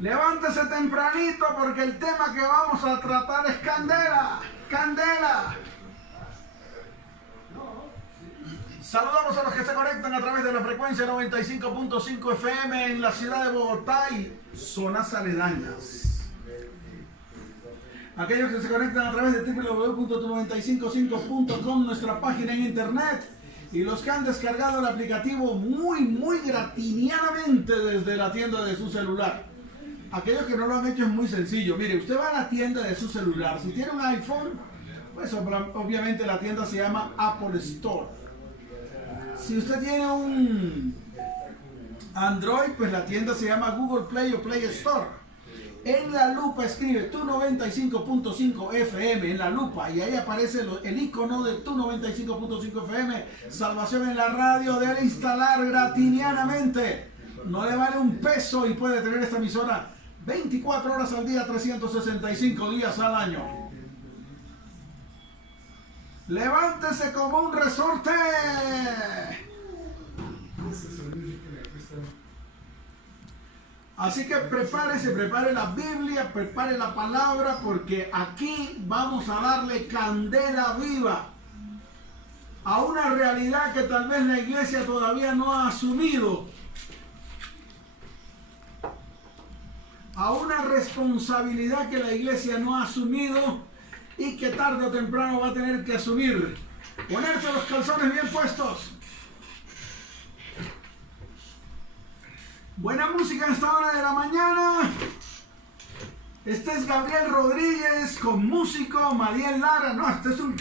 Levántese tempranito porque el tema que vamos a tratar es candela. Candela. Saludamos a los que se conectan a través de la frecuencia 95.5 FM en la ciudad de Bogotá y zonas aledañas. Aquellos que se conectan a través de www.tu955.com, nuestra página en internet, y los que han descargado el aplicativo muy gratinianamente desde la tienda de su celular. Aquellos que no lo han hecho es muy sencillo. Mire, usted va a la tienda de su celular. Si tiene un iPhone, pues obviamente la tienda se llama Apple Store. Si usted tiene un Android, pues la tienda se llama Google Play o Play Store. En la lupa escribe Tu 95.5 FM en la lupa y ahí aparece el icono de Tu 95.5 FM. Salvación en la radio, debe instalar gratinianamente. No le vale un peso y puede tener esta emisora 24 horas al día, 365 días al año. Levántese como un resorte. Así que prepare la Biblia, prepare la palabra, porque aquí vamos a darle candela viva a una realidad que tal vez la iglesia todavía no ha asumido, a una responsabilidad que la iglesia no ha asumido y que tarde o temprano va a tener que asumir. Ponerse los calzones bien puestos. Buena música a esta hora de la mañana. Este es Gabriel Rodríguez con músico Mariel Lara. No, este es un...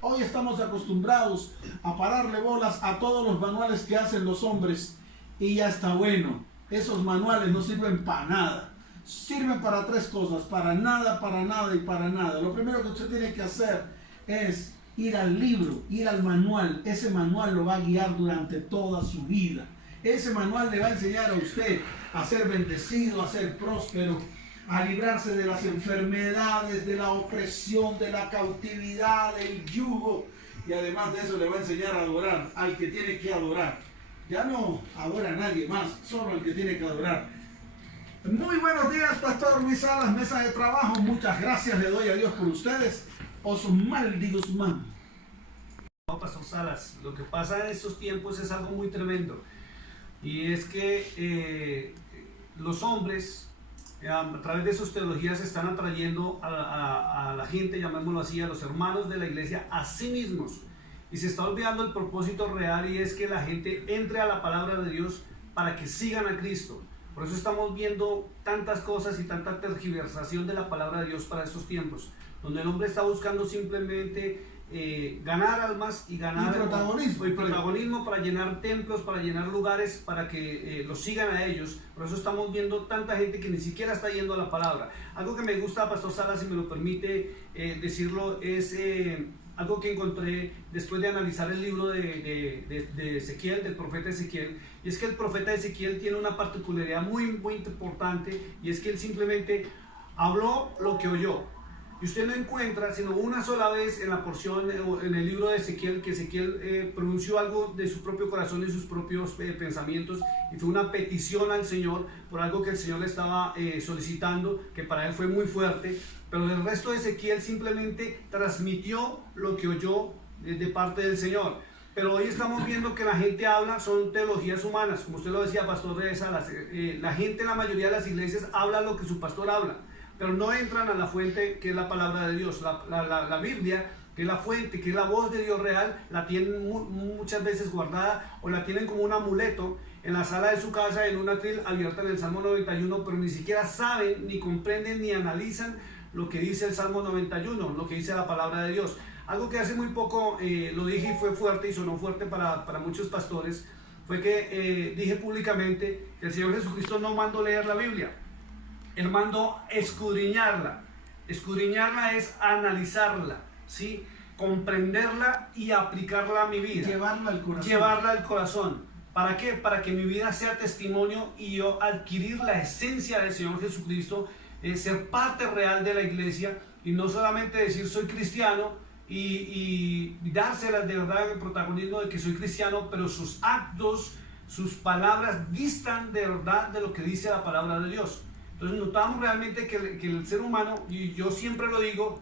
Hoy estamos acostumbrados a pararle bolas a todos los manuales que hacen los hombres y ya está bueno. Esos manuales no sirven para nada. Sirven para tres cosas: para nada y para nada. Lo primero que usted tiene que hacer es ir al libro, ir al manual. Ese manual lo va a guiar durante toda su vida. Ese manual le va a enseñar a usted a ser bendecido, a ser próspero, a librarse de las enfermedades, de la opresión, de la cautividad, del yugo. Y además de eso le va a enseñar a adorar al que tiene que adorar. Ya no adora a nadie más, solo al que tiene que adorar. Muy buenos días, Pastor Luis Salas, mesa de trabajo. Muchas gracias le doy a Dios por ustedes. Os maldigo su mano. No, Pastor Salas, lo que pasa en estos tiempos es algo muy tremendo. Y es que los hombres, a través de sus teologías, están atrayendo a la gente, llamémoslo así, a los hermanos de la iglesia, a sí mismos. Y se está olvidando el propósito real, y es que la gente entre a la palabra de Dios para que sigan a Cristo. Por eso estamos viendo tantas cosas y tanta tergiversación de la palabra de Dios para estos tiempos, donde el hombre está buscando simplemente ganar almas y ganar protagonismo para llenar templos, para llenar lugares, para que los sigan a ellos. Por eso estamos viendo tanta gente que ni siquiera está yendo a la palabra. Algo que me gusta, Pastor Salas, si me lo permite decirlo, es algo que encontré después de analizar el libro de Ezequiel, del profeta Ezequiel. Y es que el profeta Ezequiel tiene una particularidad muy importante, y es que él simplemente habló lo que oyó. Y usted no encuentra sino una sola vez en la porción, en el libro de Ezequiel, que Ezequiel pronunció algo de su propio corazón y sus propios pensamientos, y fue una petición al Señor por algo que el Señor le estaba solicitando, que para él fue muy fuerte. Pero el resto de Ezequiel simplemente transmitió lo que oyó de parte del Señor. Pero hoy estamos viendo que la gente habla, son teologías humanas, como usted lo decía, Pastor de Salas. La gente en la mayoría de las iglesias habla lo que su pastor habla, pero no entran a la fuente, que es la palabra de Dios. La Biblia, que es la fuente, que es la voz de Dios real, la tienen muchas veces guardada, o la tienen como un amuleto en la sala de su casa, en un atril abierta en el Salmo 91, pero ni siquiera saben, ni comprenden, ni analizan lo que dice el Salmo 91, lo que dice la palabra de Dios. Algo que hace muy poco lo dije y fue fuerte y sonó fuerte para muchos pastores, fue que dije públicamente que el Señor Jesucristo no mandó leer la Biblia. Él mandó escudriñarla. Escudriñarla es analizarla, ¿sí? Comprenderla y aplicarla a mi vida. Llevarla al corazón. Llevarla al corazón. ¿Para qué? Para que mi vida sea testimonio y yo adquirir la esencia del Señor Jesucristo, ser parte real de la iglesia, y no solamente decir soy cristiano y dárselas de verdad el protagonismo de que soy cristiano, pero sus actos, sus palabras distan de verdad de lo que dice la palabra de Dios. Entonces notamos realmente que el ser humano, y yo siempre lo digo,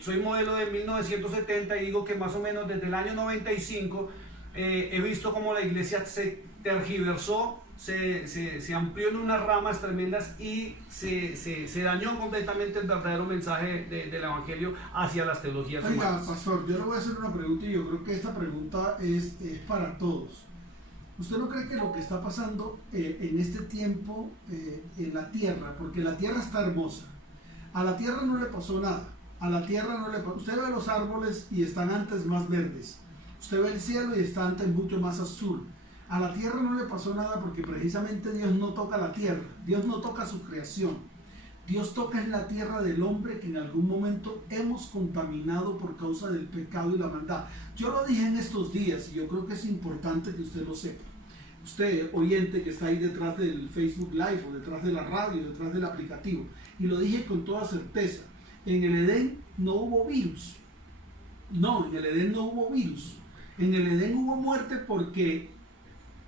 soy modelo de 1970 y digo que más o menos desde el año 95 he visto cómo la iglesia se tergiversó, se amplió en unas ramas tremendas y se dañó completamente el verdadero mensaje del evangelio hacia las teologías humanas. Oiga, pastor, yo le voy a hacer una pregunta y yo creo que esta pregunta es para todos. ¿Usted no cree que lo que está pasando en este tiempo en la tierra, porque la tierra está hermosa, a la tierra no le pasó nada, a la tierra no le pasó, usted ve los árboles y están antes más verdes, usted ve el cielo y está antes mucho más azul, a la tierra no le pasó nada porque precisamente Dios no toca la tierra, Dios no toca su creación, Dios toca en la tierra del hombre que en algún momento hemos contaminado por causa del pecado y la maldad. Yo lo dije en estos días y yo creo que es importante que usted lo sepa. Usted, oyente que está ahí detrás del Facebook Live o detrás de la radio, detrás del aplicativo, y lo dije con toda certeza, en el Edén no hubo virus. No, en el Edén no hubo virus. En el Edén hubo muerte porque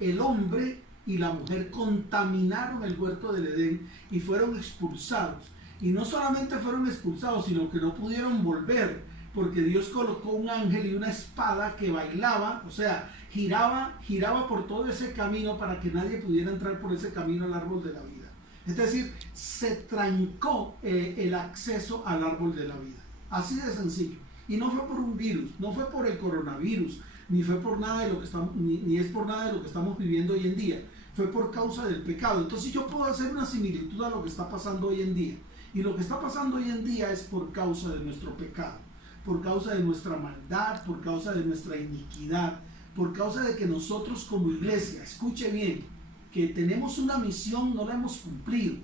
el hombre y la mujer contaminaron el huerto del Edén y fueron expulsados. Y no solamente fueron expulsados, sino que no pudieron volver, porque Dios colocó un ángel y una espada que bailaba, o sea, giraba por todo ese camino para que nadie pudiera entrar por ese camino al árbol de la vida. Es decir, se trancó el acceso al árbol de la vida. Así de sencillo. Y no fue por un virus, no fue por el coronavirus, ni fue por nada de lo que estamos, ni es por nada de lo que estamos viviendo hoy en día. Fue por causa del pecado. Entonces yo puedo hacer una similitud a lo que está pasando hoy en día. Y lo que está pasando hoy en día es por causa de nuestro pecado, por causa de nuestra maldad, por causa de nuestra iniquidad, por causa de que nosotros como iglesia, escuche bien, que tenemos una misión, no la hemos cumplido.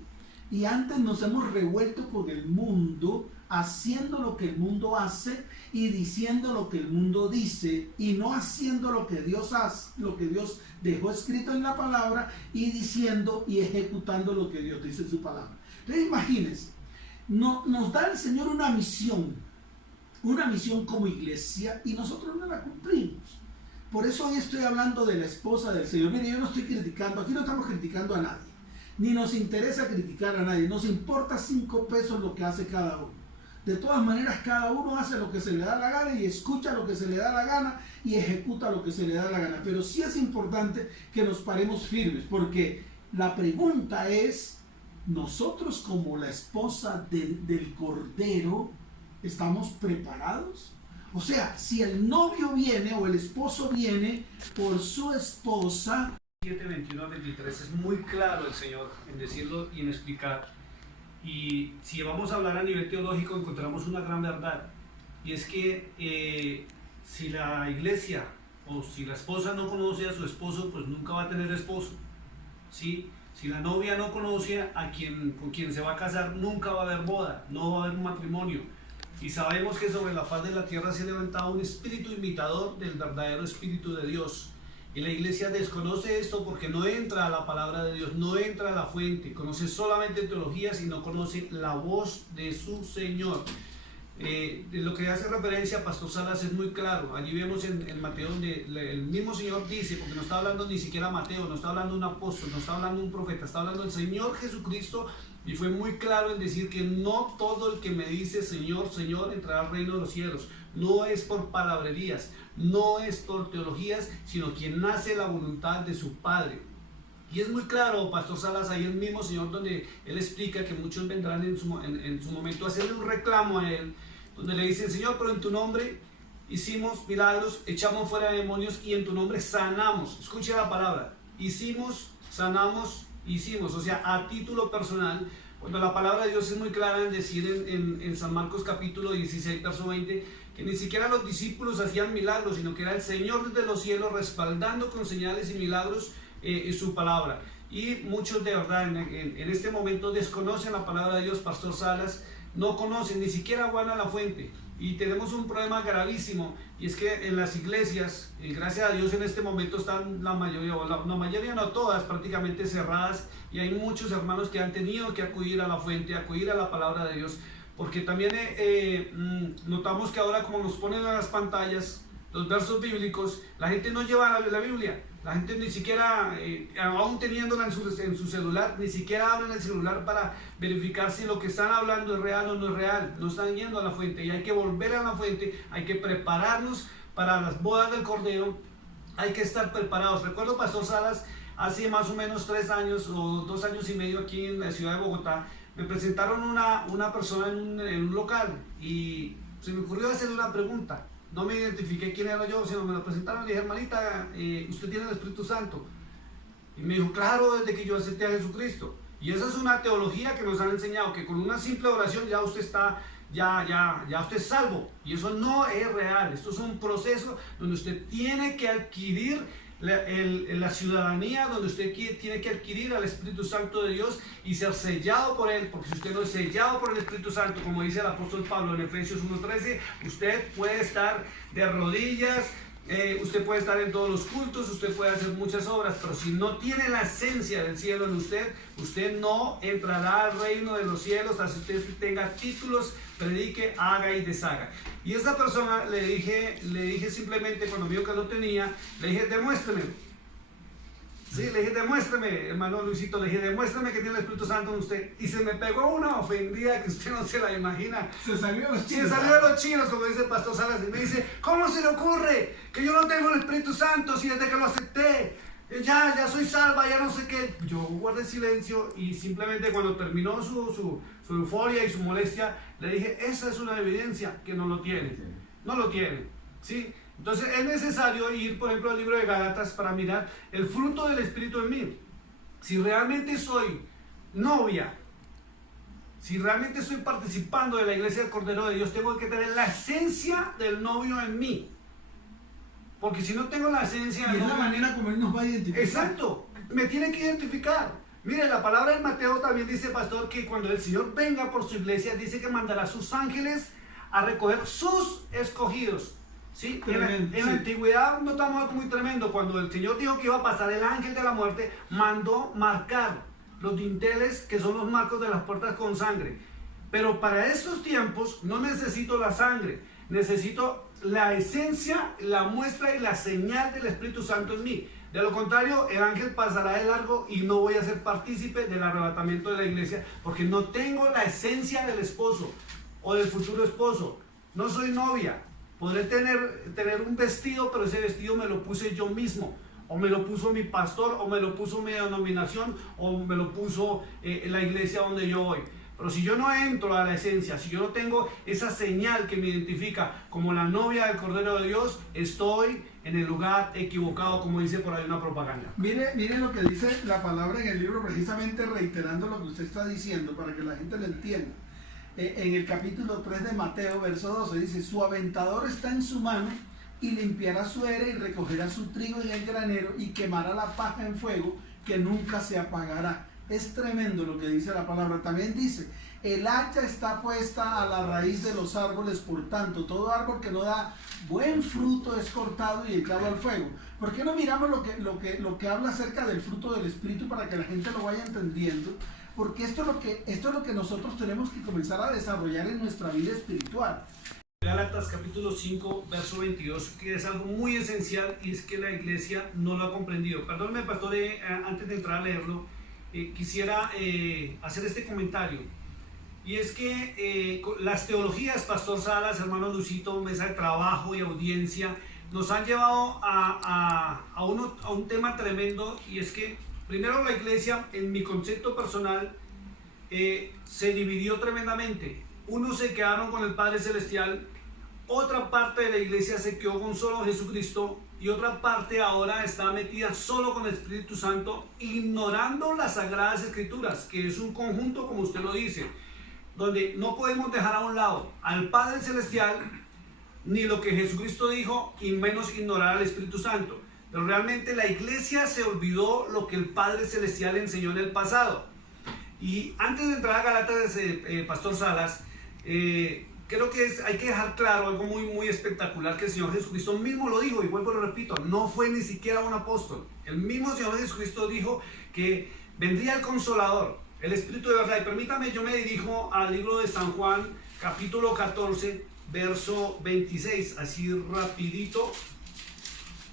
Y antes nos hemos revuelto con el mundo, haciendo lo que el mundo hace y diciendo lo que el mundo dice, y no haciendo lo que Dios hace, lo que Dios dejó escrito en la palabra, y diciendo y ejecutando lo que Dios dice en su palabra. Entonces imagínense, nos da el Señor una misión como iglesia, y nosotros no la cumplimos. Por eso hoy estoy hablando de la esposa del Señor. Mire, yo no estoy criticando, aquí no estamos criticando a nadie, ni nos interesa criticar a nadie, nos importa 5 pesos lo que hace cada uno. De todas maneras, cada uno hace lo que se le da la gana y escucha lo que se le da la gana y ejecuta lo que se le da la gana. Pero sí es importante que nos paremos firmes, porque la pregunta es, nosotros como la esposa del Cordero, ¿estamos preparados? O sea, si el novio viene o el esposo viene por su esposa. 7, 21 al 23 es muy claro el Señor en decirlo y en explicar. Y si vamos a hablar a nivel teológico, encontramos una gran verdad. Y es que si la iglesia o si la esposa no conoce a su esposo, pues nunca va a tener esposo. ¿Sí? Si la novia no conoce con quien se va a casar, nunca va a haber boda, no va a haber un matrimonio. Y sabemos que sobre la faz de la tierra se ha levantado un espíritu imitador del verdadero Espíritu de Dios. Y la iglesia desconoce esto porque no entra a la palabra de Dios, no entra a la fuente, conoce solamente teologías y no conoce la voz de su Señor. Lo que hace referencia a Pastor Salas es muy claro. Allí vemos en Mateo donde el mismo Señor dice, porque no está hablando ni siquiera Mateo, no está hablando un apóstol, no está hablando un profeta, está hablando el Señor Jesucristo, y fue muy claro en decir que no todo el que me dice Señor, Señor entrará al reino de los cielos. No es por palabrerías, no es por teologías, sino quien nace la voluntad de su Padre. Y es muy claro, Pastor Salas, ahí el mismo Señor donde Él explica que muchos vendrán en su momento a hacerle un reclamo a Él, donde le dicen, Señor, pero en tu nombre hicimos milagros, echamos fuera demonios y en tu nombre sanamos. Escuche la palabra, hicimos, sanamos, hicimos, o sea, a título personal, cuando la palabra de Dios es muy clara en decir en San Marcos capítulo 16, verso 20, que ni siquiera los discípulos hacían milagros, sino que era el Señor desde los cielos respaldando con señales y milagros su palabra. Y muchos de verdad en este momento desconocen la palabra de Dios. Pastor Salas, no conocen, ni siquiera van a la fuente. Y tenemos un problema gravísimo, y es que en las iglesias, y gracias a Dios en este momento están la mayoría, o la mayoría no todas, prácticamente cerradas, y hay muchos hermanos que han tenido que acudir a la fuente, acudir a la palabra de Dios, porque también notamos que ahora como nos ponen en las pantallas los versos bíblicos, la gente no lleva la Biblia. La gente ni siquiera, aún teniéndola en su celular, ni siquiera abren el celular para verificar si lo que están hablando es real o no es real. No están yendo a la fuente y hay que volver a la fuente, hay que prepararnos para las bodas del Cordero, hay que estar preparados. Recuerdo, Pastor Salas, hace más o menos 3 años o 2 años y medio aquí en la ciudad de Bogotá, me presentaron una persona en un local y se me ocurrió hacerle una pregunta. No me identifiqué quién era yo, sino me lo presentaron y le dije, hermanita, ¿usted tiene el Espíritu Santo? Y me dijo, claro, desde que yo acepté a Jesucristo. Y esa es una teología que nos han enseñado, que con una simple oración ya usted está, ya usted es salvo. Y eso no es real. Esto es un proceso donde usted tiene que adquirir la ciudadanía, donde usted tiene que adquirir al Espíritu Santo de Dios y ser sellado por Él, porque si usted no es sellado por el Espíritu Santo, como dice el apóstol Pablo en Efesios 1:13, usted puede estar de rodillas, usted puede estar en todos los cultos, usted puede hacer muchas obras, pero si no tiene la esencia del cielo en usted, usted no entrará al reino de los cielos, así usted tenga títulos, predique, haga y deshaga. Y esa persona le dije simplemente, cuando vio que lo tenía, le dije, demuéstreme. Sí, le dije, demuéstreme, hermano Luisito, le dije, demuéstreme que tiene el Espíritu Santo en usted. Y se me pegó una ofendida que usted no se la imagina. Se salió de los chinos. Se salió de los chinos, como dice el Pastor Salas, y me dice, ¿cómo se le ocurre que yo no tengo el Espíritu Santo si desde que lo acepté? Ya soy salva, ya no sé qué. Yo guardé silencio y simplemente cuando terminó su euforia y su molestia, le dije, esa es una evidencia que no lo tiene. No lo tiene, ¿sí? Entonces es necesario ir, por ejemplo, al libro de Gálatas para mirar el fruto del Espíritu en mí. Si realmente soy novia, si realmente estoy participando de la iglesia del Cordero de Dios, tengo que tener la esencia del novio en mí. Porque si no tengo la esencia del novio, novio, es la manera como Él nos va a identificar. Exacto, me tiene que identificar. Mire, la palabra de Mateo también dice, pastor, que cuando el Señor venga por su iglesia, dice que mandará a sus ángeles a recoger sus escogidos. ¿Sí? En la antigüedad notamos algo muy tremendo. Cuando el Señor dijo que iba a pasar el ángel de la muerte, mandó marcar los dinteles, que son los marcos de las puertas, con sangre. Pero para estos tiempos no necesito la sangre, necesito la esencia, la muestra y la señal del Espíritu Santo en mí. De lo contrario, el ángel pasará de largo y no voy a ser partícipe del arrebatamiento de la iglesia, porque no tengo la esencia del esposo o del futuro esposo. No soy novia. Podré tener un vestido, pero ese vestido me lo puse yo mismo, o me lo puso mi pastor, o me lo puso mi denominación, o me lo puso la iglesia donde yo voy. Pero si yo no entro a la esencia, si yo no tengo esa señal que me identifica como la novia del Cordero de Dios, estoy en el lugar equivocado, como dice por ahí una propaganda. Mire lo que dice la palabra en el libro, precisamente reiterando lo que usted está diciendo, para que la gente lo entienda. En el capítulo 3 de Mateo, verso 12, dice, su aventador está en su mano y limpiará su era y recogerá su trigo en el granero y quemará la paja en fuego que nunca se apagará. Es tremendo lo que dice la palabra. También dice, el hacha está puesta a la raíz de los árboles, por tanto, todo árbol que no da buen fruto es cortado y echado al fuego. ¿Por qué no miramos lo que habla acerca del fruto del Espíritu para que la gente lo vaya entendiendo? Porque esto es lo que nosotros tenemos que comenzar a desarrollar en nuestra vida espiritual. Gálatas capítulo 5, verso 22, que es algo muy esencial y es que la iglesia no lo ha comprendido. Perdóneme, pastor, antes de entrar a leerlo, quisiera hacer este comentario. Y es que las teologías, Pastor Salas, hermano Lucito, mesa de trabajo y audiencia, nos han llevado a un tema tremendo, y es que primero la iglesia, en mi concepto personal, se dividió tremendamente. Unos se quedaron con el Padre Celestial, otra parte de la iglesia se quedó con solo Jesucristo, y otra parte ahora está metida solo con el Espíritu Santo, ignorando las Sagradas Escrituras, que es un conjunto, como usted lo dice, donde no podemos dejar a un lado al Padre Celestial, ni lo que Jesucristo dijo, y menos ignorar al Espíritu Santo. Pero realmente la iglesia se olvidó lo que el Padre Celestial enseñó en el pasado. Y antes de entrar a Gálatas, Pastor Salas, creo que hay que dejar claro algo muy, muy espectacular, que el Señor Jesucristo mismo lo dijo, y vuelvo y lo repito, no fue ni siquiera un apóstol. El mismo Señor Jesucristo dijo que vendría el Consolador, el Espíritu de verdad. Y permítame, yo me dirijo al libro de San Juan, capítulo 14, verso 26, así rapidito.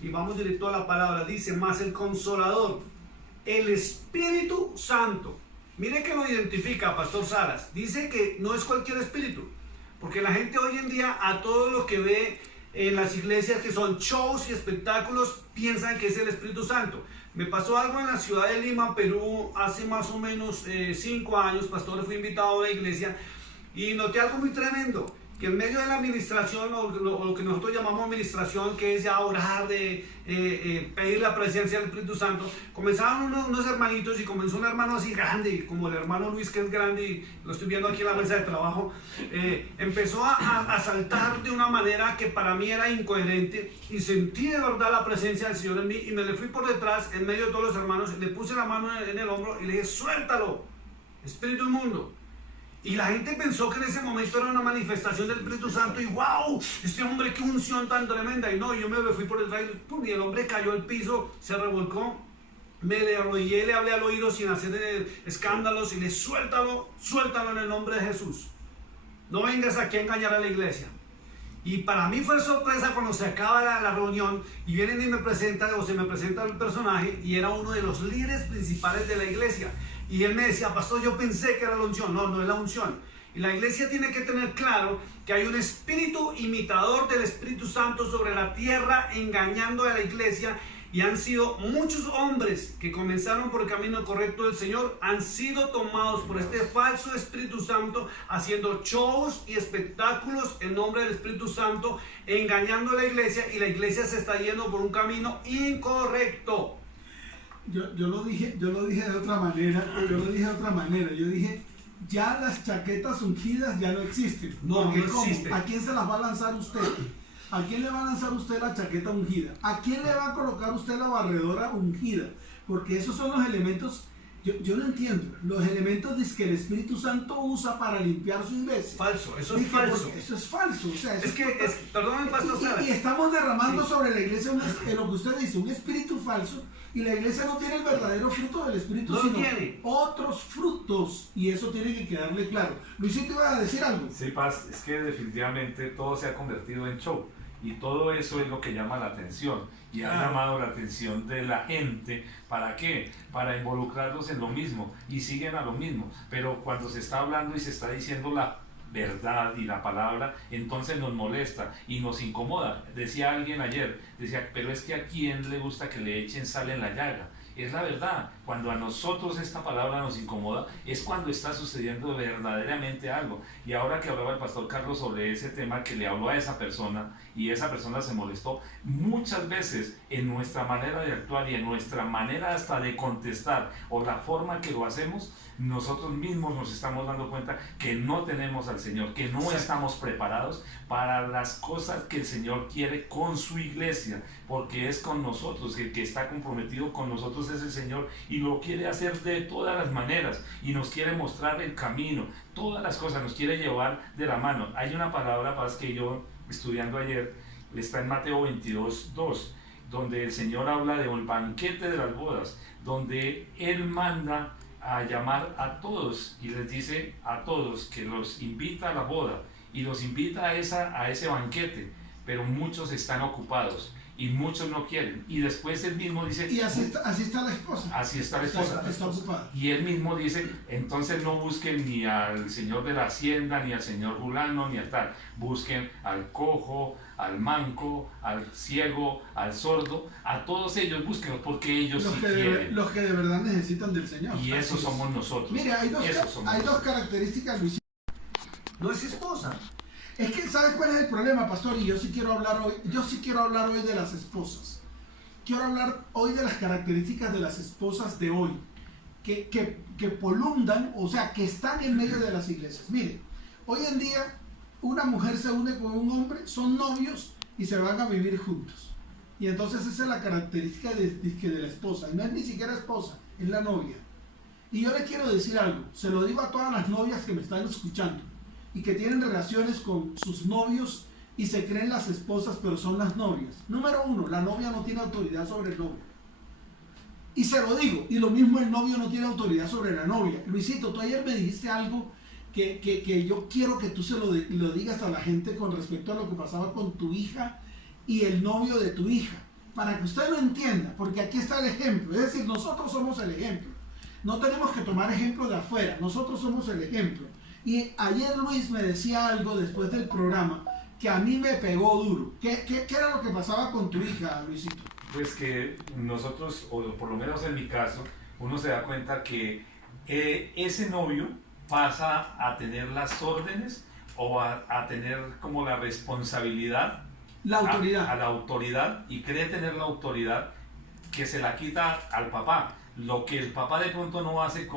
y vamos directo a la palabra. Dice, más el Consolador, el Espíritu Santo. Mire que lo identifica Pastor Salas. Dice que no es cualquier espíritu, porque la gente hoy en día a todo lo que ve en las iglesias que son shows y espectáculos piensan que es el Espíritu Santo. Me pasó algo en la ciudad de Lima, Perú, hace más o menos 5 años. Pastor, fui invitado a una iglesia y noté algo muy tremendo, que en medio de la administración, o lo que nosotros llamamos administración, que es ya orar, pedir la presencia del Espíritu Santo, comenzaron unos hermanitos, y comenzó un hermano así grande, como el hermano Luis, que es grande, y lo estoy viendo aquí en la mesa de trabajo. Empezó a saltar de una manera que para mí era incoherente, y sentí de verdad la presencia del Señor en mí, y me le fui por detrás, en medio de todos los hermanos, le puse la mano en el hombro y le dije, suéltalo, espíritu inmundo. Y la gente pensó que en ese momento era una manifestación del Espíritu Santo, y wow, este hombre, qué unción tan tremenda. Y no, yo me fui por detrás y el hombre cayó al piso, se revolcó, me le arrodillé, le hablé al oído sin hacer escándalos y le suéltalo en el nombre de Jesús. No vengas aquí a engañar a la iglesia. Y para mí fue sorpresa cuando se acaba la reunión y vienen y me presentan, o se me presenta el personaje, y era uno de los líderes principales de la iglesia. Y él me decía, pastor, yo pensé que era la unción. No, no es la unción. Y la iglesia tiene que tener claro que hay un espíritu imitador del Espíritu Santo sobre la tierra engañando a la iglesia. Y han sido muchos hombres que comenzaron por el camino correcto del Señor, han sido tomados por este falso Espíritu Santo, haciendo shows y espectáculos en nombre del Espíritu Santo, engañando a la iglesia, y la iglesia se está yendo por un camino incorrecto. Yo lo dije de otra manera. Yo dije, ya las chaquetas ungidas ya no existen. No, no existen. ¿A quién se las va a lanzar usted? ¿A quién le va a lanzar usted la chaqueta ungida? ¿A quién le va a colocar usted la barredora ungida? Porque esos son los elementos, yo no entiendo, los elementos que el Espíritu Santo usa para limpiar su iglesia. Falso, eso es falso. Eso es falso. O sea, perdón, pastor Sara. Y estamos derramando sobre la iglesia lo que usted dice, un espíritu falso, y la iglesia no tiene el verdadero fruto del Espíritu, sino otros frutos, y eso tiene que quedarle claro. Luisito, iba a decir algo. Sí, Paz, es que definitivamente todo se ha convertido en show, y todo eso es lo que llama la atención, y ha llamado la atención de la gente. ¿Para qué? Para involucrarlos en lo mismo, y siguen a lo mismo. Pero cuando se está hablando y se está diciendo la verdad y la palabra, entonces nos molesta y nos incomoda. Decía alguien ayer, pero es que a quién le gusta que le echen sal en la llaga. Es la verdad, cuando a nosotros esta palabra nos incomoda, es cuando está sucediendo verdaderamente algo. Y ahora que hablaba el pastor Carlos sobre ese tema, que le habló a esa persona y esa persona se molestó, muchas veces en nuestra manera de actuar y en nuestra manera hasta de contestar, o la forma que lo hacemos, nosotros mismos nos estamos dando cuenta que no tenemos al Señor, que no estamos preparados para las cosas que el Señor quiere con su iglesia, porque es con nosotros, el que está comprometido con nosotros es el Señor, y lo quiere hacer de todas las maneras, y nos quiere mostrar el camino, todas las cosas, nos quiere llevar de la mano. Hay una palabra, Paz, que yo estudiando ayer, está en Mateo 22:2, donde el Señor habla de un banquete de las bodas, donde Él manda a llamar a todos y les dice a todos que los invita a la boda y los invita a ese banquete, pero muchos están ocupados y muchos no quieren, y después él mismo dice, y así está la esposa, está ocupada, y él mismo dice, entonces no busquen ni al señor de la hacienda, ni al señor fulano, ni al tal, busquen al cojo, al manco, al ciego, al sordo, a todos ellos búsquenlos, porque ellos sí quieren. Los que de verdad necesitan del Señor. Y esos somos nosotros. Mire, hay dos características, Luis. No es esposa. Es que, ¿sabes cuál es el problema, pastor? Y yo sí quiero hablar hoy de las esposas. Quiero hablar hoy de las características de las esposas de hoy, que polundan, o sea, que están en medio de las iglesias. Mire, hoy en día una mujer se une con un hombre, son novios y se van a vivir juntos. Y entonces esa es la característica de la esposa. Y no es ni siquiera esposa, es la novia. Y yo le quiero decir algo, se lo digo a todas las novias que me están escuchando y que tienen relaciones con sus novios y se creen las esposas, pero son las novias. Número uno, la novia no tiene autoridad sobre el novio. Y se lo digo, y lo mismo el novio no tiene autoridad sobre la novia. Luisito, tú ayer me dijiste algo que yo quiero que tú se lo digas a la gente con respecto a lo que pasaba con tu hija y el novio de tu hija. para que usted lo entienda, porque aquí está el ejemplo, es decir, nosotros somos el ejemplo. No tenemos que tomar ejemplo de afuera, nosotros somos el ejemplo. Y ayer Luis me decía algo después del programa que a mí me pegó duro. ¿Qué era lo que pasaba con tu hija, Luisito? Pues que nosotros, o por lo menos en mi caso, uno se da cuenta que ese novio pasa a tener las órdenes o a tener como la responsabilidad, La autoridad. a la autoridad, y cree tener la autoridad que se la quita al papá. Lo que el papá de pronto no hace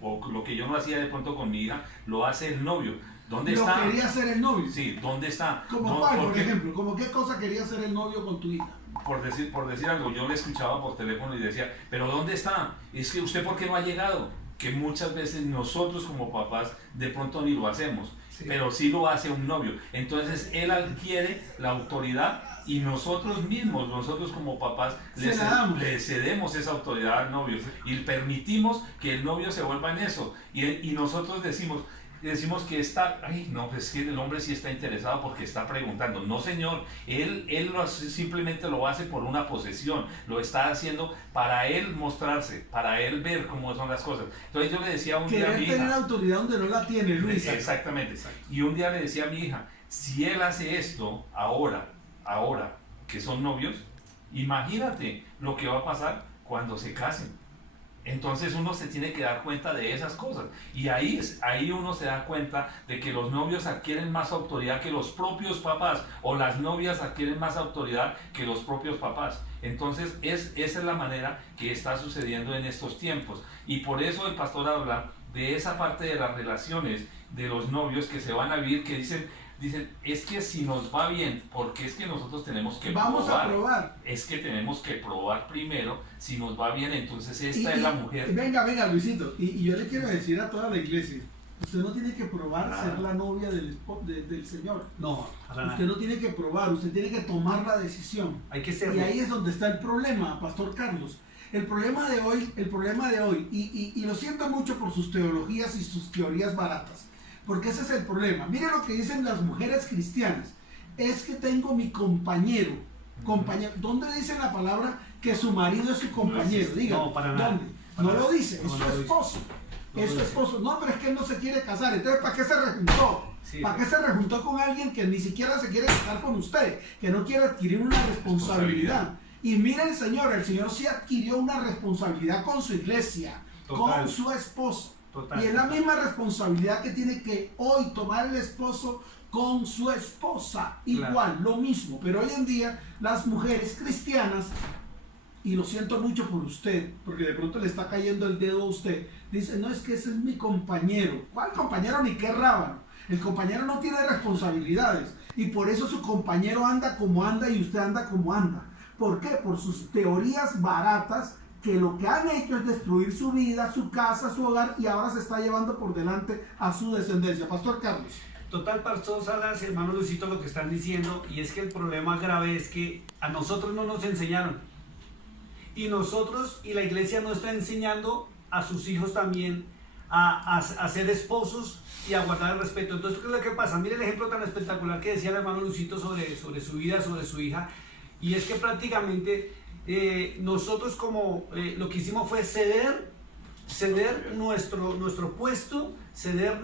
o lo que yo no hacía de pronto con mi hija, lo hace el novio. ¿Dónde Lo está? quería hacer el novio. Sí, ¿dónde está? ¿Como No, cuál, por porque, ejemplo? ¿Como qué cosa quería hacer el novio con tu hija? por decir algo, yo le escuchaba por teléfono y decía, pero ¿dónde está? Es que usted, ¿por qué no ha llegado? Que muchas veces nosotros como papás de pronto ni lo hacemos, Sí. pero sí lo hace un novio. Entonces él adquiere la autoridad y nosotros mismos, nosotros como papás, le cedemos esa autoridad al novio y permitimos que el novio se vuelva en eso. Y nosotros decimos que está, ay no, pues que el hombre sí está interesado porque está preguntando. No, señor, él simplemente lo hace por una posesión, lo está haciendo para él mostrarse, para él ver cómo son las cosas. Entonces yo le decía un día a mi hija, tener autoridad donde no la tiene, Luis. exactamente, y un día le decía a mi hija, si él hace esto ahora que son novios, imagínate lo que va a pasar cuando se casen. Entonces uno se tiene que dar cuenta de esas cosas, y ahí uno se da cuenta de que los novios adquieren más autoridad que los propios papás, o las novias adquieren más autoridad que los propios papás. Entonces esa es la manera que está sucediendo en estos tiempos, y por eso el pastor habla de esa parte de las relaciones de los novios que se van a vivir, que dicen, es que si nos va bien, porque es que nosotros tenemos que probar. Es que tenemos que probar primero si nos va bien, entonces esta es la mujer. Venga, Luisito, y yo le quiero decir a toda la iglesia, usted no tiene que probar ser la novia del Señor. No, usted no tiene que probar, usted tiene que tomar la decisión. hay que serlo. Y ahí es donde está el problema, Pastor Carlos. El problema de hoy, y lo siento mucho por sus teologías y sus teorías baratas, porque ese es el problema. Mire lo que dicen las mujeres cristianas. Es que tengo mi compañero. ¿Dónde dice la palabra que su marido es su compañero? Diga, no, para nada. ¿dónde? No lo dice, es No, su no lo dice. esposo. No Es su lo dice. esposo. No, pero es que él no se quiere casar. Entonces, ¿para qué se rejuntó? Sí, ¿Para qué se rejuntó con alguien que ni siquiera se quiere casar con usted? Que no quiere adquirir una responsabilidad. Y mire el Señor sí adquirió una responsabilidad con su iglesia, Total. con su esposo. Total. Y es la misma responsabilidad que tiene que hoy tomar el esposo con su esposa. Igual, Claro. lo mismo. Pero hoy en día las mujeres cristianas, y lo siento mucho por usted, porque de pronto le está cayendo el dedo a usted, dice, no, es que ese es mi compañero. ¿Cuál compañero ni qué rábano? El compañero no tiene responsabilidades y por eso su compañero anda como anda y usted anda como anda. ¿Por qué? Por sus teorías baratas que lo que han hecho es destruir su vida, su casa, su hogar, y ahora se está llevando por delante a su descendencia. Pastor Carlos. Total, Pastor Salas, hermano Luisito, lo que están diciendo, y es que el problema grave es que a nosotros no nos enseñaron, y la iglesia no está enseñando a sus hijos también a ser esposos y a guardar el respeto. Entonces, ¿qué es lo que pasa? Mire el ejemplo tan espectacular que decía el hermano Luisito sobre su vida, sobre su hija, y es que prácticamente nosotros lo que hicimos fue ceder nuestro puesto, ceder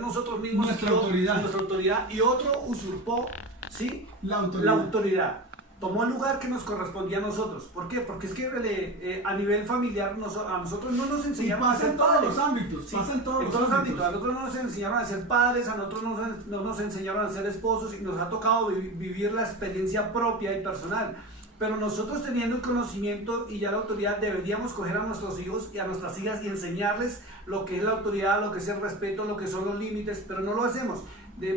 nosotros mismos Nuestra autoridad. Y otro usurpó, ¿sí?, La la autoridad. Tomó el lugar que nos correspondía a nosotros. ¿Por qué? Porque es que a nivel familiar a nosotros no nos enseñaron a pasa ser en todos padres. los ámbitos, Sí, pasa en todos los ámbitos. ámbitos. A nosotros no nos enseñaron a ser padres, a nosotros no nos enseñaron a ser esposos, y nos ha tocado vivir la experiencia propia y personal. Pero nosotros, teniendo el conocimiento y ya la autoridad, deberíamos coger a nuestros hijos y a nuestras hijas y enseñarles lo que es la autoridad, lo que es el respeto, lo que son los límites, pero no lo hacemos.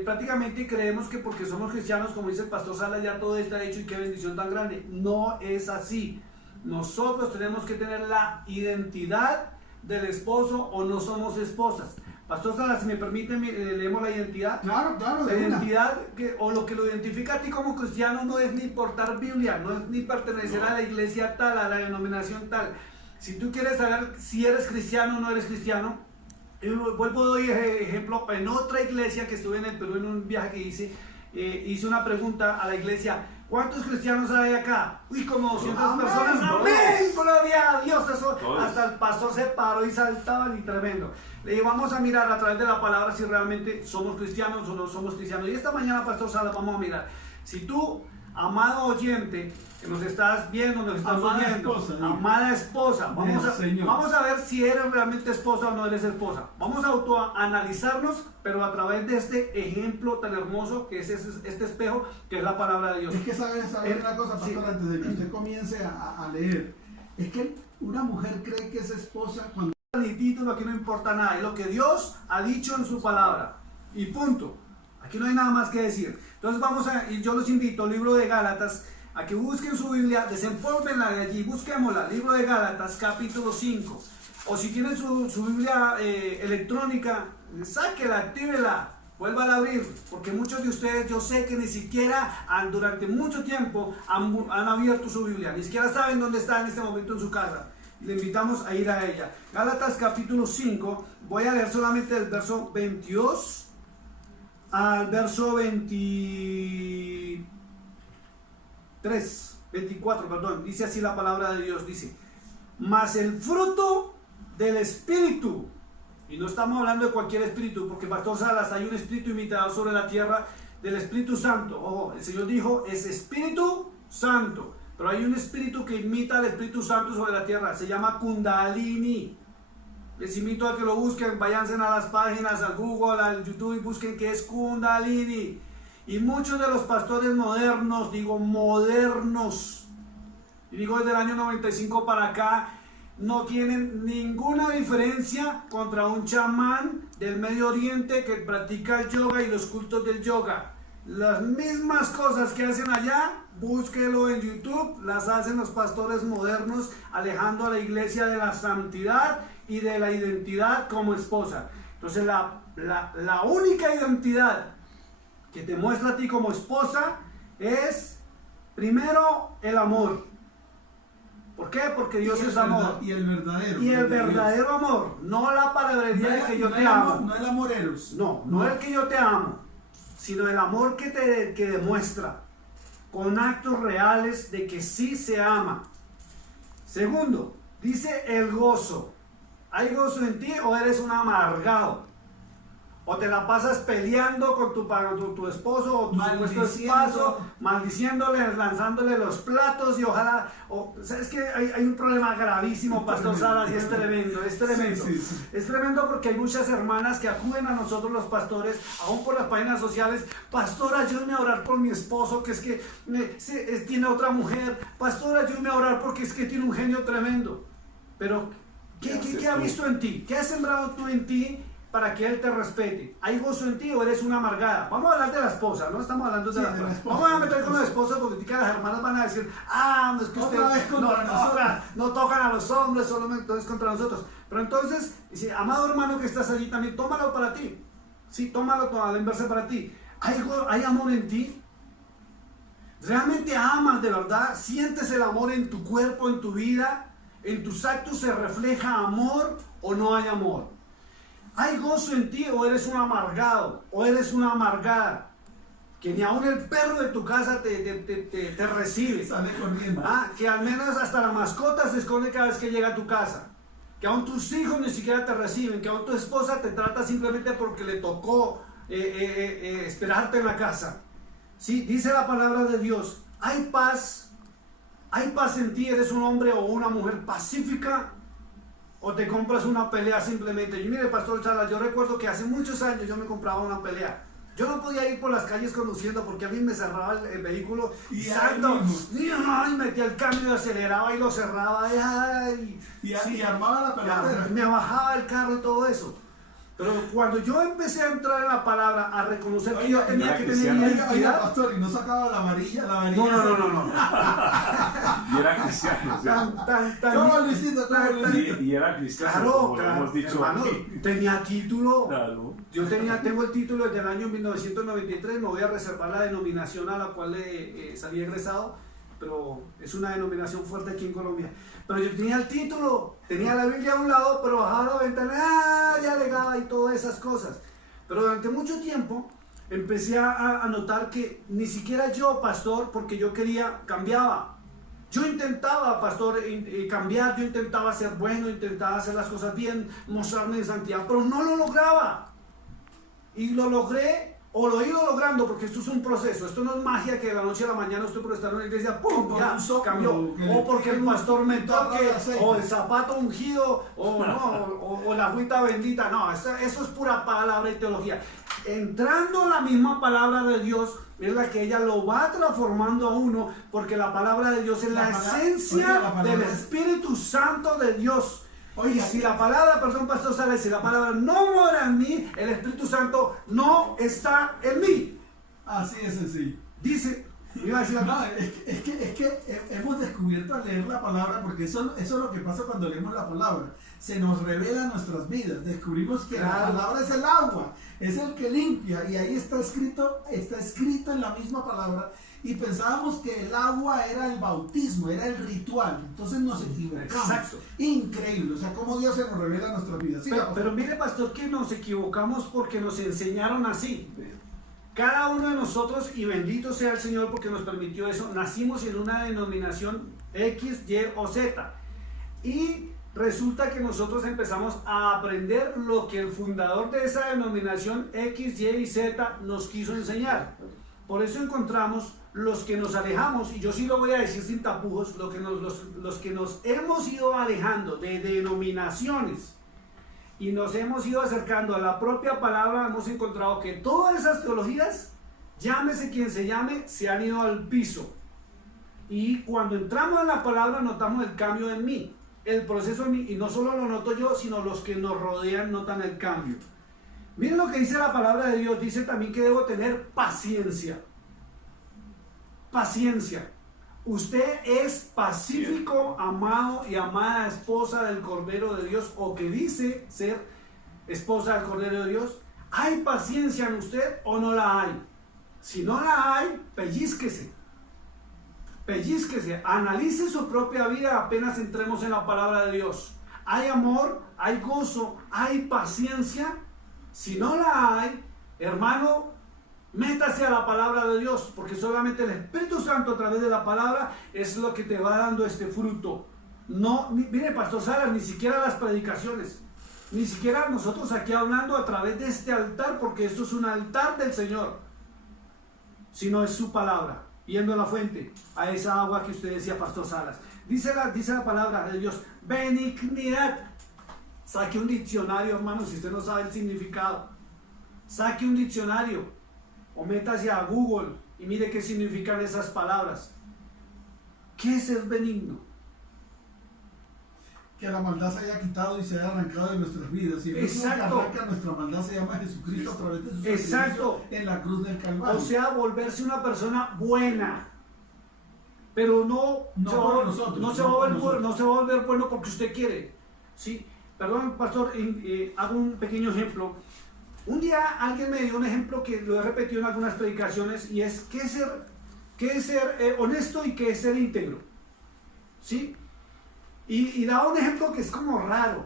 Prácticamente creemos que porque somos cristianos, como dice el pastor Sala, ya todo está hecho y qué bendición tan grande. No es así. Nosotros tenemos que tener la identidad del esposo, o no somos esposas. Pastor Sala, si me permite, leemos la identidad. Claro, La identidad, o lo que lo identifica a ti como cristiano, no es ni portar Biblia, no es ni pertenecer a la iglesia tal, a la denominación tal. Si tú quieres saber si eres cristiano o no eres cristiano, vuelvo a doy ejemplo. En otra iglesia que estuve en el Perú, en un viaje que hice una pregunta a la iglesia: ¿Cuántos cristianos hay acá? Uy, como 200 Amén, personas. todos. ¡Amén! ¡Gloria a Dios! Eso, Todos. hasta el pastor se paró y saltaba y tremendo. Le dije, vamos a mirar a través de la palabra si realmente somos cristianos o no somos cristianos. Y esta mañana, Pastor Salas, vamos a mirar. Si tú, amado oyente, que nos estás viendo, nos estás Amada oyendo, esposa, diga. amada esposa, Señor. vamos a ver si eres realmente esposa o no eres esposa. Vamos a autoanalizarnos, pero a través de este ejemplo tan hermoso que es este espejo, que es la palabra de Dios. Es que saber una cosa, pastor, Sí. antes de que usted comience a leer. Es que una mujer cree que es esposa cuando... Ni título, aquí no importa nada, es lo que Dios ha dicho en su palabra. Y punto. Aquí no hay nada más que decir. Entonces y yo los invito al libro de Gálatas, a que busquen su Biblia, desempólvenla de allí, busquémosla, libro de Gálatas, capítulo 5. O si tienen su Biblia electrónica, sáquela, actívela, vuélvala a abrir, porque muchos de ustedes, yo sé que ni siquiera durante mucho tiempo han abierto su Biblia, ni siquiera saben dónde está en este momento en su casa. Le invitamos a ir a ella. Gálatas capítulo 5, voy a leer solamente el verso 22 al verso 24, perdón. Dice así la palabra de Dios, dice: mas el fruto del Espíritu, y no estamos hablando de cualquier espíritu, porque Pastor Salas, hay un espíritu imitador sobre la tierra del Espíritu Santo. Ojo, el Señor dijo, es Espíritu Santo, pero hay un espíritu que imita al Espíritu Santo sobre la tierra, se llama Kundalini. Les invito a que lo busquen, váyanse a las páginas, a Google, al YouTube y busquen qué es Kundalini. Y muchos de los pastores modernos, digo modernos, y digo desde el año 95 para acá, no tienen ninguna diferencia contra un chamán del Medio Oriente que practica el yoga y los cultos del yoga. Las mismas cosas que hacen allá, búsquelo en YouTube, las hacen los pastores modernos, alejando a la iglesia de la santidad y de la identidad como esposa. Entonces la única identidad que te muestra a ti como esposa es primero el amor. ¿Por qué? Porque Dios es amor. Y el verdadero. Y el verdadero amor, no la palabrería de que yo te amo. No el amor eros. No el que yo te amo, sino el amor que demuestra con actos reales de que sí se ama. Segundo, dice el gozo. ¿Hay gozo en ti o eres un amargado? ¿O te la pasas peleando con tu esposo o tu supuesto esposo, maldiciéndole, lanzándole los platos y ojalá... ¿Sabes que hay un problema gravísimo, Pastor Salas, y es tremendo, es tremendo. Sí. Es tremendo porque hay muchas hermanas que acuden a nosotros los pastores, aún por las páginas sociales: pastor, ayúdame a orar por mi esposo, que es que tiene otra mujer. Pastor, ayúdame a orar porque es que tiene un genio tremendo. Pero, ¿qué ha visto en ti? ¿Qué has sembrado tú en ti para que él te respete? ¿Hay gozo en ti o eres una amargada? Vamos a hablar de la esposa, no estamos hablando de la esposa. Vamos a meter con la esposa porque las hermanas van a decir: no es que ustedes no tocan a los hombres, solamente es contra nosotros. Pero entonces, dice, amado hermano que estás allí también, tómalo para ti. Sí, tómalo a la inversa para ti. ¿Hay amor en ti? ¿Realmente amas de verdad? ¿Sientes el amor en tu cuerpo, en tu vida? ¿En tus actos se refleja amor o no hay amor? ¿Hay gozo en ti o eres un amargado o eres una amargada? Que ni aún el perro de tu casa te recibe. Sale corriendo. Que al menos hasta la mascota se esconde cada vez que llega a tu casa. Que aún tus hijos ni siquiera te reciben. Que aún tu esposa te trata simplemente porque le tocó esperarte en la casa. Sí, dice la palabra de Dios. ¿Hay paz? ¿Hay paz en ti? ¿Eres un hombre o una mujer pacífica? ¿O te compras una pelea simplemente? Y mire, Pastor Salas, yo recuerdo que hace muchos años yo me compraba una pelea. Yo no podía ir por las calles conduciendo porque a mí me cerraba el vehículo. Y y metía el cambio y aceleraba y lo cerraba. Y armaba la pelotera. Me bajaba el carro y todo eso. Pero cuando yo empecé a entrar en la palabra, a reconocer que yo tenía que tener mi Oiga, identidad... pastor, y no sacaba la varilla. No. Y era cristiano. o sea, ¿Cómo Luisito? y era cristiano, Claro, como lo hemos dicho hermano, aquí. tenía título. Claro. Yo tengo el título desde el año 1993, me voy a reservar la denominación a la cual salí egresado, pero es una denominación fuerte aquí en Colombia. Pero yo tenía el título, tenía la Biblia a un lado, pero bajaba la ventana, ya legaba y todas esas cosas. Pero durante mucho tiempo empecé a notar que ni siquiera yo, pastor, porque yo quería, cambiaba. Yo intentaba, pastor, cambiar, yo intentaba ser bueno, intentaba hacer las cosas bien, mostrarme en santidad, pero no lo lograba. Y lo logré, o lo he ido logrando, porque esto es un proceso, esto no es magia que de la noche a la mañana usted por estar en la iglesia, ¡pum!, ya cambió. O porque el pastor me toque, o el zapato ungido, o no, o la agüita bendita. No, eso es pura palabra y teología. Entrando la misma palabra de Dios, es la que ella lo va transformando a uno, porque la palabra de Dios es la esencia del Espíritu Santo de Dios. Oye, y si la palabra, perdón, pastor Salas, si la palabra no mora en mí, el Espíritu Santo no está en mí. Así es sencillo. Dice, iba a decir no, es que hemos descubierto al leer la palabra, porque eso es lo que pasa cuando leemos la palabra. Se nos revela nuestras vidas. Descubrimos que la palabra es el agua, es el que limpia, y ahí está escrito en la misma palabra. Y pensábamos que el agua era el bautismo, era el ritual. Entonces nos equivocamos. Exacto. Increíble, o sea, cómo Dios se nos revela nuestras vidas. Pero mire, pastor, que nos equivocamos porque nos enseñaron así. Cada uno de nosotros, y bendito sea el Señor porque nos permitió eso, nacimos en una denominación X, Y o Z. Y resulta que nosotros empezamos a aprender lo que el fundador de esa denominación X, Y y Z nos quiso enseñar. Por eso encontramos los que nos alejamos, y yo sí lo voy a decir sin tapujos, los que nos hemos ido alejando de denominaciones y nos hemos ido acercando a la propia palabra, hemos encontrado que todas esas teologías, llámese quien se llame, se han ido al piso. Y cuando entramos en la palabra notamos el cambio en mí, el proceso en mí, y no solo lo noto yo, sino los que nos rodean notan el cambio. Miren lo que dice la palabra de Dios, dice también que debo tener paciencia. Paciencia. Usted es pacífico, amado y amada esposa del Cordero de Dios, o que dice ser esposa del Cordero de Dios. ¿Hay paciencia en usted o no la hay? Si no la hay, pellízquese. Pellízquese, analice su propia vida apenas entremos en la palabra de Dios. ¿Hay amor? ¿Hay gozo? ¿Hay paciencia? Si no la hay, hermano, métase a la palabra de Dios, porque solamente el Espíritu Santo a través de la palabra es lo que te va dando este fruto. No, mire, pastor Salas, ni siquiera las predicaciones, ni siquiera nosotros aquí hablando a través de este altar, porque esto es un altar del Señor, sino es su palabra, yendo a la fuente, a esa agua que usted decía, pastor Salas. Dice la palabra de Dios, benignidad. Saque un diccionario, hermano, si usted no sabe el significado. Saque un diccionario o métase a Google y mire qué significan esas palabras. ¿Qué es ser benigno? Que la maldad se haya quitado y se haya arrancado de nuestras vidas. Y el único que arranca nuestra maldad se llama Jesucristo a través de su sacrificio en la cruz del Calvario. O sea, volverse una persona buena. Pero no se va a volver bueno porque usted quiere. ¿Sí? Perdón, pastor, hago un pequeño ejemplo. Un día alguien me dio un ejemplo que lo he repetido en algunas predicaciones, y es qué es ser honesto y qué es ser íntegro. ¿Sí? Y daba un ejemplo que es como raro.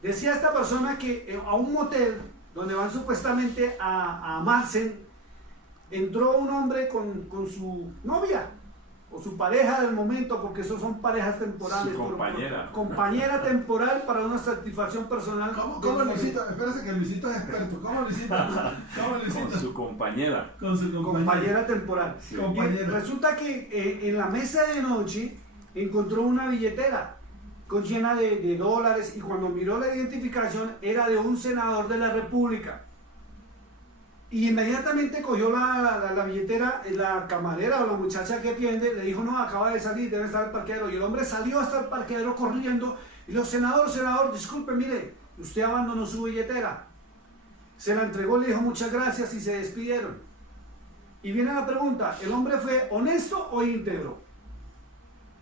Decía esta persona que a un motel donde van supuestamente a amarse, entró un hombre con su novia o su pareja del momento, porque esos son parejas temporales. Su compañera. Compañera temporal para una satisfacción personal. ¿Cómo Luisito? Espérese que Luisito es experto. ¿Cómo Luisito? Con su compañera. Con su compañera temporal. Sí. Compañera. Resulta que en la mesa de noche encontró una billetera llena de dólares, y cuando miró la identificación era de un senador de la República. Y inmediatamente cogió la billetera, la camarera o la muchacha que atiende, le dijo, no, acaba de salir, debe estar el parqueadero. Y el hombre salió hasta el parqueadero corriendo y le dijo, senador, disculpe, mire, usted abandonó su billetera. Se la entregó, le dijo muchas gracias y se despidieron. Y viene la pregunta, ¿el hombre fue honesto o íntegro?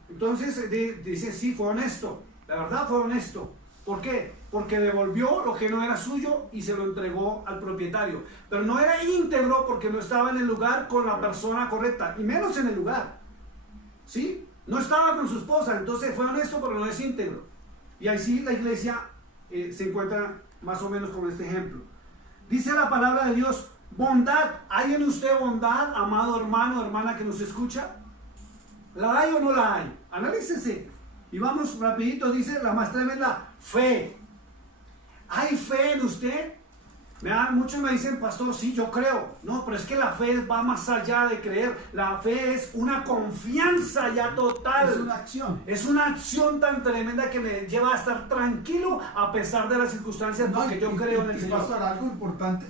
Entonces dice, sí, fue honesto, la verdad fue honesto. ¿Por qué? Porque devolvió lo que no era suyo y se lo entregó al propietario. Pero no era íntegro porque no estaba en el lugar con la persona correcta, y menos en el lugar. ¿Sí? No estaba con su esposa, entonces fue honesto, pero no es íntegro. Y así la iglesia se encuentra más o menos con este ejemplo. Dice la palabra de Dios, Bondad, ¿hay en usted bondad, amado hermano, hermana que nos escucha? ¿La hay o no la hay? Analícese. Y vamos rapidito, dice la más tremenda, fe. ¿Hay fe en usted? Muchos me dicen, pastor, sí, yo creo. No, pero es que la fe va más allá de creer. La fe es una confianza ya total. Es una acción. Es una acción tan tremenda que me lleva a estar tranquilo a pesar de las circunstancias, porque yo creo en el Señor. Pastor, algo importante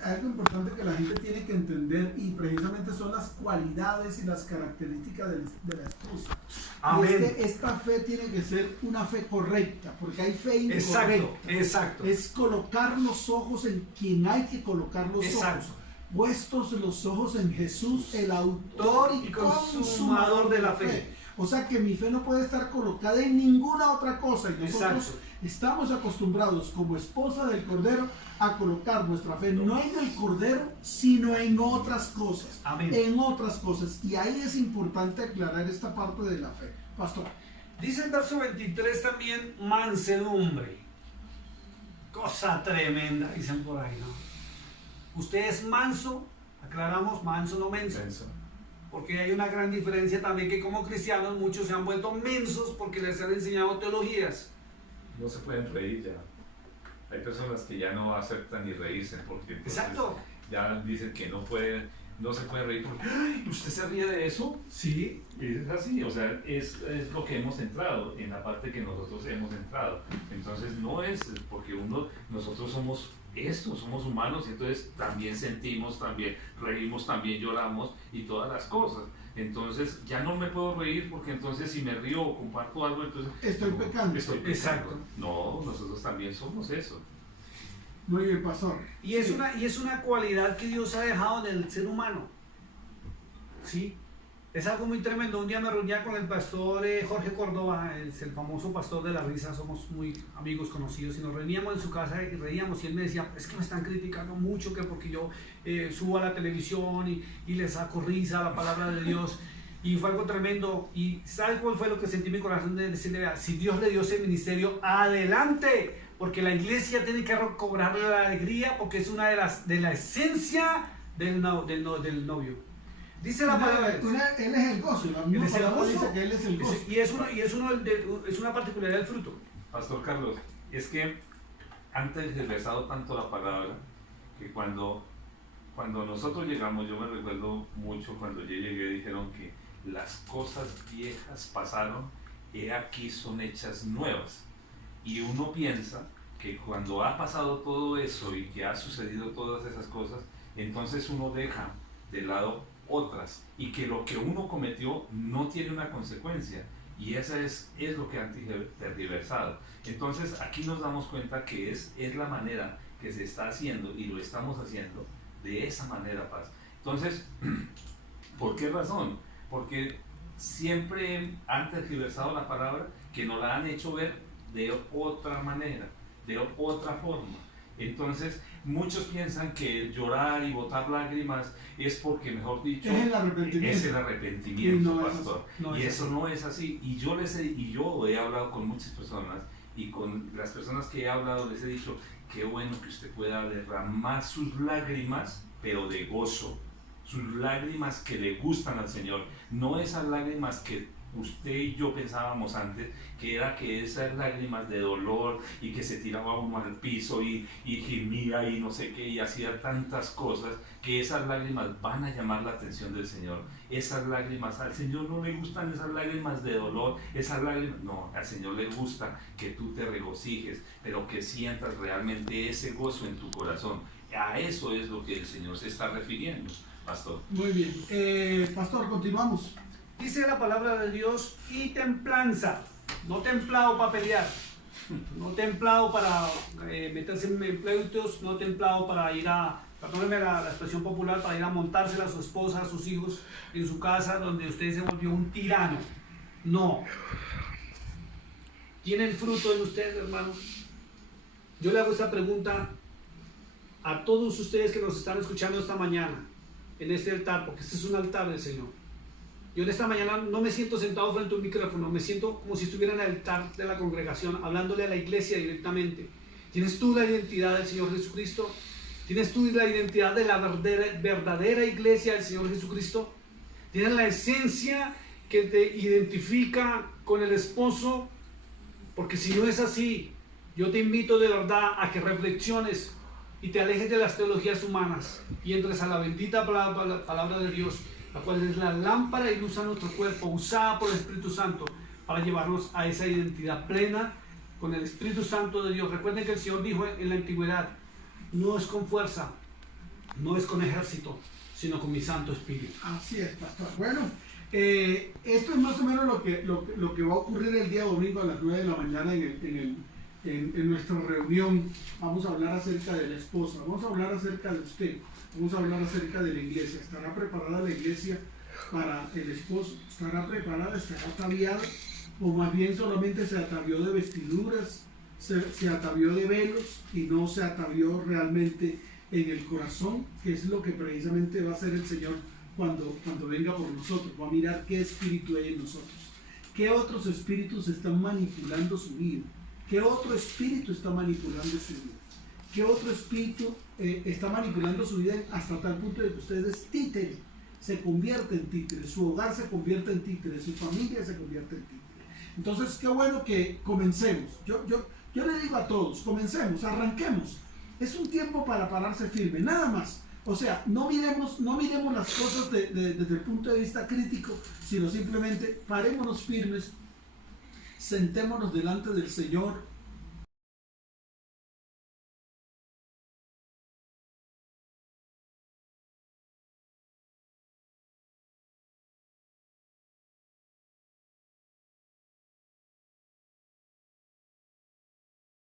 que la gente tiene que entender, y precisamente son las cualidades y las características de la esposa. Amén. Y es que esta fe tiene que ser una fe correcta, porque hay fe incorrecta. Exacto. Es colocar los ojos en quien hay que colocar los Exacto. ojos. Puestos los ojos en Jesús, el autor y consumador de la fe. O sea que mi fe no puede estar colocada en ninguna otra cosa. Y nosotros estamos acostumbrados como esposa del Cordero a colocar nuestra fe no en el Cordero, sino en otras cosas. Amén. En otras cosas. Y ahí es importante aclarar esta parte de la fe. Pastor. Dice el verso 23 también, mansedumbre. Cosa tremenda, dicen por ahí, ¿no? Usted es manso, aclaramos, manso no menso. Porque hay una gran diferencia también, que como cristianos muchos se han vuelto mensos porque les han enseñado teologías. No se pueden reír ya. Hay personas que ya no aceptan ni reírse porque Exacto. ya dicen que no se puede reír porque ¡ay! ¿Usted se ríe de eso? Sí. Es así, o sea, es lo que hemos entrado, en la parte que nosotros hemos entrado. Entonces no es porque nosotros somos somos humanos, y entonces también sentimos, también reímos, también lloramos y todas las cosas. Entonces ya no me puedo reír porque entonces si me río o comparto algo, entonces Estoy pecando. Exacto. No, nosotros también somos eso. Muy bien, pastor. Y es una cualidad que Dios ha dejado en el ser humano. ¿Sí? Es algo muy tremendo. Un día me reunía con el pastor Jorge Córdoba, es el famoso pastor de la risa, somos muy amigos, conocidos, y nos reuníamos en su casa y reíamos, y él me decía, es que me están criticando mucho, que porque yo subo a la televisión y les saco risa a la palabra de Dios. Y fue algo tremendo. Y ¿sabe cuál fue lo que sentí en mi corazón? De decirle, si Dios le dio ese ministerio, adelante, porque la iglesia tiene que recobrar la alegría, porque es una de la esencia del novio. Dice la palabra. Él es el gozo. La misma palabra dice que él es el gozo. Y es una particularidad del fruto. Pastor Carlos, es que antes he rezado tanto la palabra que cuando nosotros llegamos, yo me recuerdo mucho cuando yo llegué, dijeron que las cosas viejas pasaron, he aquí son hechas nuevas. Y uno piensa que cuando ha pasado todo eso y que ha sucedido todas esas cosas, entonces uno deja de lado otras, y que lo que uno cometió no tiene una consecuencia, y esa es lo que han tergiversado. Entonces aquí nos damos cuenta que es la manera que se está haciendo, y lo estamos haciendo de esa manera, Paz. Entonces, ¿por qué razón? Porque siempre han tergiversado la palabra, que nos la han hecho ver de otra manera, de otra forma. Entonces, muchos piensan que llorar y botar lágrimas es porque, mejor dicho, es el arrepentimiento, no, pastor. Y eso no es así. Y yo he hablado con muchas personas, y con las personas que he hablado les he dicho, qué bueno que usted pueda derramar sus lágrimas, pero de gozo. Sus lágrimas que le gustan al Señor. No esas lágrimas que usted y yo pensábamos antes, que era que esas lágrimas de dolor, y que se tiraba uno al piso y gemía y no sé qué, y hacía tantas cosas, que esas lágrimas van a llamar la atención del Señor. Esas lágrimas, al Señor no le gustan esas lágrimas de dolor, esas lágrimas, no, al Señor le gusta que tú te regocijes, pero que sientas realmente ese gozo en tu corazón. A eso es lo que el Señor se está refiriendo, pastor. Muy bien, pastor, continuamos. Dice la palabra de Dios, y templanza, no templado para pelear, no templado para meterse en pleitos, no templado para ir a, perdónenme la expresión popular, para ir a montársela a su esposa, a sus hijos, en su casa, donde usted se volvió un tirano. No. ¿Tiene el fruto en usted, hermano? Yo le hago esta pregunta a todos ustedes que nos están escuchando esta mañana, en este altar, porque este es un altar del Señor. Yo en esta mañana no me siento sentado frente a un micrófono, me siento como si estuviera en el altar de la congregación, hablándole a la iglesia directamente. ¿Tienes tú la identidad del Señor Jesucristo? ¿Tienes tú la identidad de la verdadera iglesia del Señor Jesucristo? ¿Tienes la esencia que te identifica con el esposo? Porque si no es así, yo te invito de verdad a que reflexiones y te alejes de las teologías humanas y entres a la bendita palabra de Dios, la cual es la lámpara y luz a nuestro cuerpo, usada por el Espíritu Santo para llevarnos a esa identidad plena con el Espíritu Santo de Dios. Recuerden que el Señor dijo en la antigüedad: no es con fuerza, no es con ejército, sino con mi Santo Espíritu. Así es, pastor. Bueno, esto es más o menos lo que va a ocurrir el día domingo a las 9 de la mañana en nuestra reunión. Vamos a hablar acerca de la esposa, vamos a hablar acerca de usted, vamos a hablar acerca de la iglesia. ¿Estará preparada la iglesia para el esposo? ¿Estará preparada? ¿Estará ataviada? ¿O más bien solamente se atavió de vestiduras, se atavió de velos y no se atavió realmente en el corazón, que es lo que precisamente va a hacer el Señor cuando venga por nosotros? Va a mirar qué espíritu hay en nosotros, qué otros espíritus están manipulando su vida, qué otro espíritu está manipulando su vida, qué otro espíritu está manipulando su vida hasta tal punto de que usted es títere, se convierte en títere, su hogar se convierte en títere, su familia se convierte en títere. Entonces, qué bueno que comencemos. Yo le digo a todos, comencemos, arranquemos. Es un tiempo para pararse firme, nada más. O sea, no miremos las cosas desde el punto de vista crítico, sino simplemente parémonos firmes, sentémonos delante del Señor